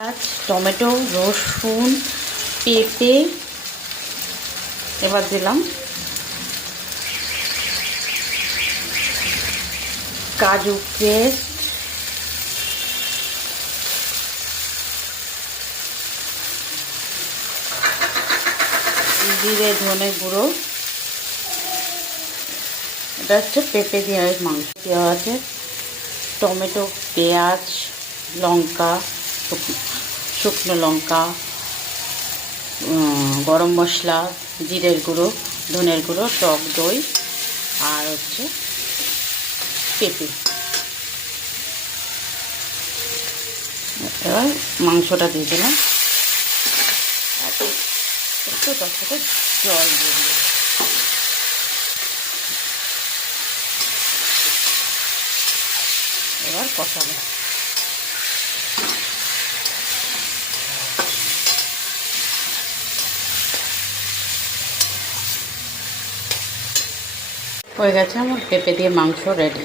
পেঁয়াজ, টমেটো, রসুন, পেঁপে, এবার দিলাম কাজু পেস্ট, জিরে ধনে গুঁড়ো। এটা হচ্ছে পেঁপে দিয়ে মাংস দেওয়া আছে। টমেটো, পেঁয়াজ, লঙ্কা, শুকনো লঙ্কা, গরম মশলা, জিরের গুঁড়ো, ধনের গুঁড়ো, টক দই, আর হচ্ছে পেঁপে। এবার মাংসটা দিয়ে দিলাম, একটু তার সাথে জল দিয়ে দিলাম। এবার কষাবো। হয়ে গেছে আমার পেঁপে দিয়ে মাংস রেডি।